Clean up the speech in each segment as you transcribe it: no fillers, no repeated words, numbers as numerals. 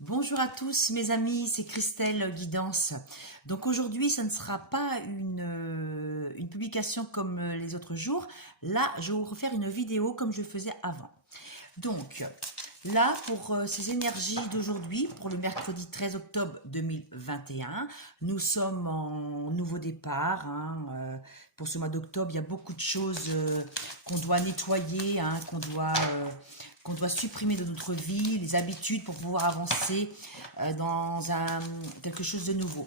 Bonjour à tous mes amis, c'est Christelle Guidance. Donc aujourd'hui, ça ne sera pas une publication comme les autres jours. Là, je vais vous refaire une vidéo comme je faisais avant. Donc là, pour ces énergies d'aujourd'hui, pour le mercredi 13 octobre 2021, nous sommes en nouveau départ. Pour ce mois d'octobre, il y a beaucoup de choses qu'on doit nettoyer, qu'on doit supprimer de notre vie, les habitudes pour pouvoir avancer dans quelque chose de nouveau.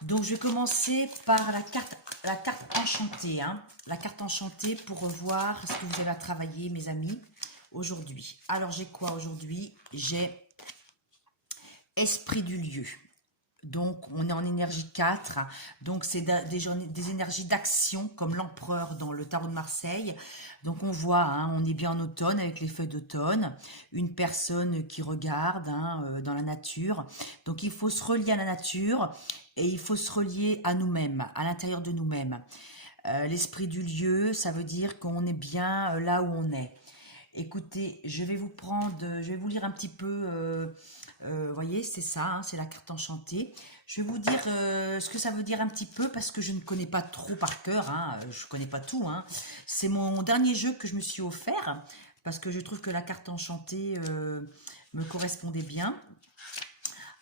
Donc je vais commencer par la carte enchantée. La carte enchantée pour voir ce que vous avez à travailler, mes amis, aujourd'hui. Alors j'ai quoi aujourd'hui? J'ai esprit du lieu. Donc, on est en énergie 4. Donc, c'est des énergies d'action, comme l'empereur dans le tarot de Marseille. Donc, on voit, on est bien en automne, avec les feuilles d'automne. Une personne qui regarde dans la nature. Donc, il faut se relier à la nature et il faut se relier à nous-mêmes, à l'intérieur de nous-mêmes. L'esprit du lieu, ça veut dire qu'on est bien là où on est. Écoutez, je vais vous lire un petit peu, vous voyez, c'est ça, c'est la carte enchantée. Je vais vous dire ce que ça veut dire un petit peu parce que je ne connais pas trop par cœur, je ne connais pas tout. C'est mon dernier jeu que je me suis offert parce que je trouve que la carte enchantée me correspondait bien.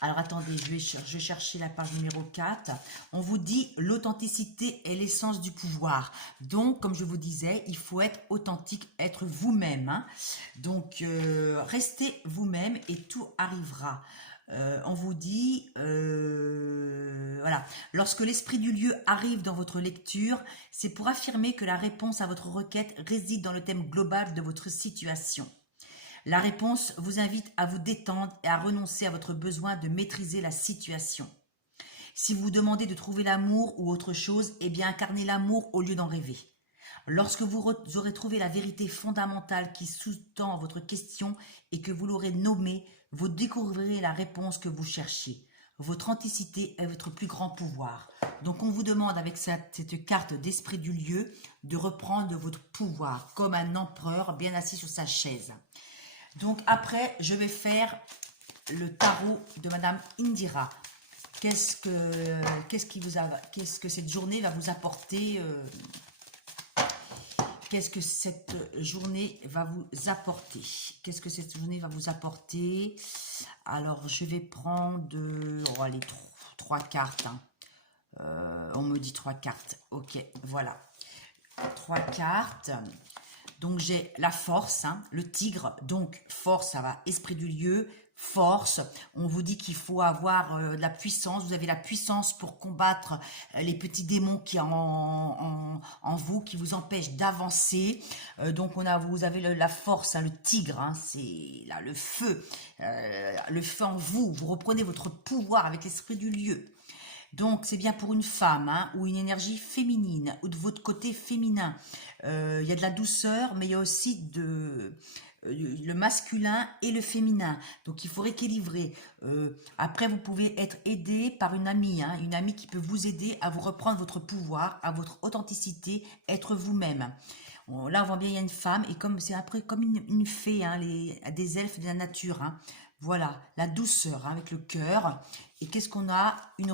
Alors attendez, je vais chercher la page numéro 4. On vous dit l'authenticité est l'essence du pouvoir. Donc, comme je vous disais, il faut être authentique, être vous-même. Donc, restez vous-même et tout arrivera. On vous dit, voilà, lorsque l'esprit du lieu arrive dans votre lecture, c'est pour affirmer que la réponse à votre requête réside dans le thème global de votre situation. La réponse vous invite à vous détendre et à renoncer à votre besoin de maîtriser la situation. Si vous vous demandez de trouver l'amour ou autre chose, eh bien incarnez l'amour au lieu d'en rêver. Lorsque vous aurez trouvé la vérité fondamentale qui sous-tend votre question et que vous l'aurez nommée, vous découvrirez la réponse que vous cherchiez. Votre authenticité est votre plus grand pouvoir. Donc on vous demande avec cette carte d'esprit du lieu de reprendre votre pouvoir comme un empereur bien assis sur sa chaise. Donc après, je vais faire le tarot de Madame Indira. Qu'est-ce que cette journée va vous apporter Qu'est-ce que cette journée va vous apporter Qu'est-ce que cette journée va vous apporter? Alors, je vais prendre allez, trois cartes. On me dit 3 cartes. Ok, voilà. 3 cartes. Donc j'ai la force, le tigre, donc force, ça va, esprit du lieu, force. On vous dit qu'il faut avoir de la puissance, vous avez la puissance pour combattre les petits démons qui en vous, qui vous empêchent d'avancer. Donc vous avez la force, le tigre, c'est là le feu en vous. Vous reprenez votre pouvoir avec l'esprit du lieu. Donc, c'est bien pour une femme ou une énergie féminine ou de votre côté féminin. Il y a de la douceur, mais il y a aussi le masculin et le féminin. Donc, il faut rééquilibrer. Après, vous pouvez être aidé par une amie qui peut vous aider à vous reprendre votre pouvoir, à votre authenticité, être vous-même. Là, on voit bien, il y a une femme, et comme c'est après comme une fée, des elfes de la nature. Voilà, la douceur avec le cœur. Et qu'est-ce qu'on a? Une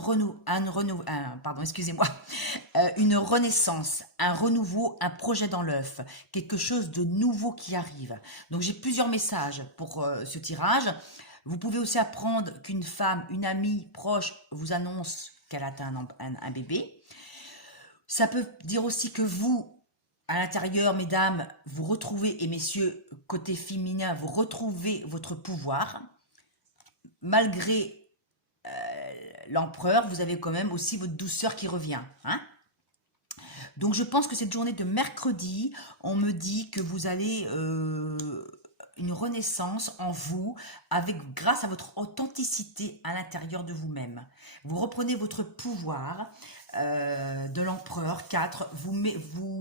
renaissance, un renouveau, un projet dans l'œuf, quelque chose de nouveau qui arrive. Donc j'ai plusieurs messages pour ce tirage. Vous pouvez aussi apprendre qu'une femme, une amie proche vous annonce qu'elle a un bébé. Ça peut dire aussi que vous, à l'intérieur, mesdames, vous retrouvez, et messieurs, côté féminin, vous retrouvez votre pouvoir. Malgré l'empereur, vous avez quand même aussi votre douceur qui revient. Donc je pense que cette journée de mercredi, on me dit que vous allez une renaissance en vous grâce à votre authenticité à l'intérieur de vous-même. Vous reprenez votre pouvoir de l'empereur 4, vous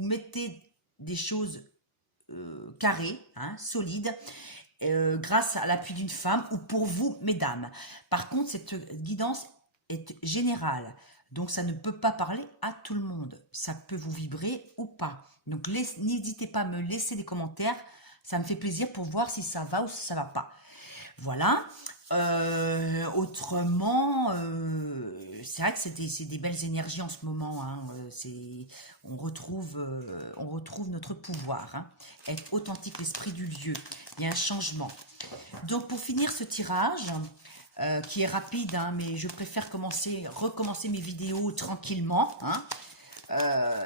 mettez des choses carrées, solides, grâce à l'appui d'une femme ou pour vous, mesdames. Par contre, cette guidance est générale. Donc, ça ne peut pas parler à tout le monde. Ça peut vous vibrer ou pas. Donc, n'hésitez pas à me laisser des commentaires. Ça me fait plaisir pour voir si ça va ou si ça va pas. Voilà. Autrement, c'est vrai que c'est des belles énergies en ce moment, hein. On retrouve notre pouvoir, hein. Être authentique, l'esprit du lieu. Il y a un changement. Donc pour finir ce tirage, qui est rapide, hein, mais je préfère recommencer mes vidéos tranquillement, hein,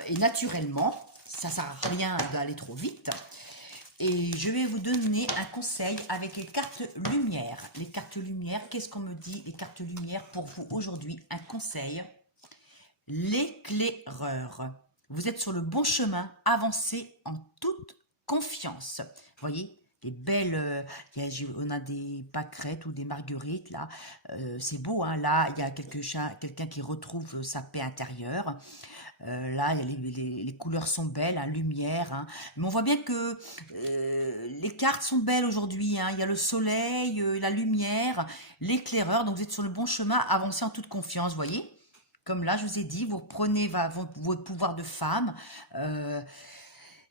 et naturellement. Ça ne sert à rien d'aller trop vite. Et je vais vous donner un conseil avec les cartes lumière. Les cartes lumière, qu'est-ce qu'on me dit les cartes lumière pour vous aujourd'hui? Un conseil, l'éclaireur. Vous êtes sur le bon chemin, avancez en toute confiance. Vous voyez, les belles, on a des pâquerettes ou des marguerites là, c'est beau, hein. Là il y a quelqu'un qui retrouve sa paix intérieure. Là, les couleurs sont belles, hein, lumière, hein. Mais on voit bien que les cartes sont belles aujourd'hui, hein. Il y a le soleil, la lumière, l'éclaireur. Donc vous êtes sur le bon chemin, avancez en toute confiance, vous voyez. Comme là, je vous ai dit, vous reprenez votre pouvoir de femme.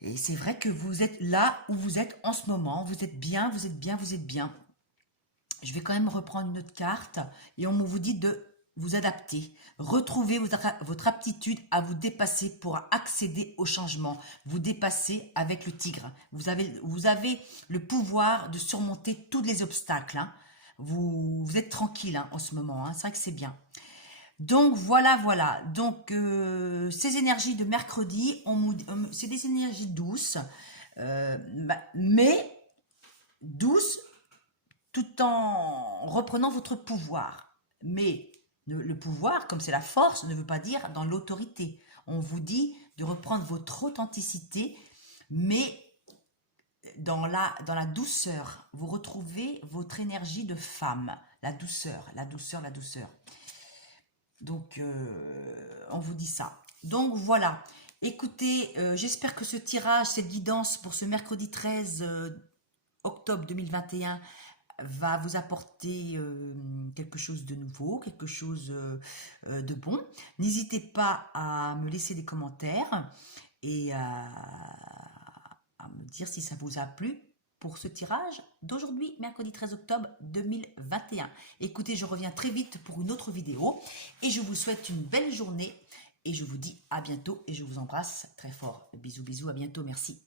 Et c'est vrai que vous êtes là où vous êtes en ce moment. Vous êtes bien, vous êtes bien, vous êtes bien. Je vais quand même reprendre une autre carte et on vous dit de vous adapter. Retrouvez votre aptitude à vous dépasser pour accéder au changement. Vous dépasser avec le tigre. Vous avez le pouvoir de surmonter tous les obstacles, hein. Vous êtes tranquille, hein, en ce moment, hein. C'est vrai que c'est bien. Donc voilà, voilà. Donc ces énergies de mercredi, c'est des énergies douces, mais douces tout en reprenant votre pouvoir. Mais le pouvoir, comme c'est la force, ne veut pas dire dans l'autorité. On vous dit de reprendre votre authenticité, mais dans la douceur. Vous retrouvez votre énergie de femme. La douceur, la douceur, la douceur. Donc, on vous dit ça. Donc, voilà. Écoutez, j'espère que ce tirage, cette guidance pour ce mercredi 13 octobre 2021 va vous apporter quelque chose de nouveau, quelque chose de bon. N'hésitez pas à me laisser des commentaires et à me dire si ça vous a plu pour ce tirage d'aujourd'hui, mercredi 13 octobre 2021. Écoutez, je reviens très vite pour une autre vidéo et je vous souhaite une belle journée et je vous dis à bientôt et je vous embrasse très fort. Bisous, bisous, à bientôt, merci.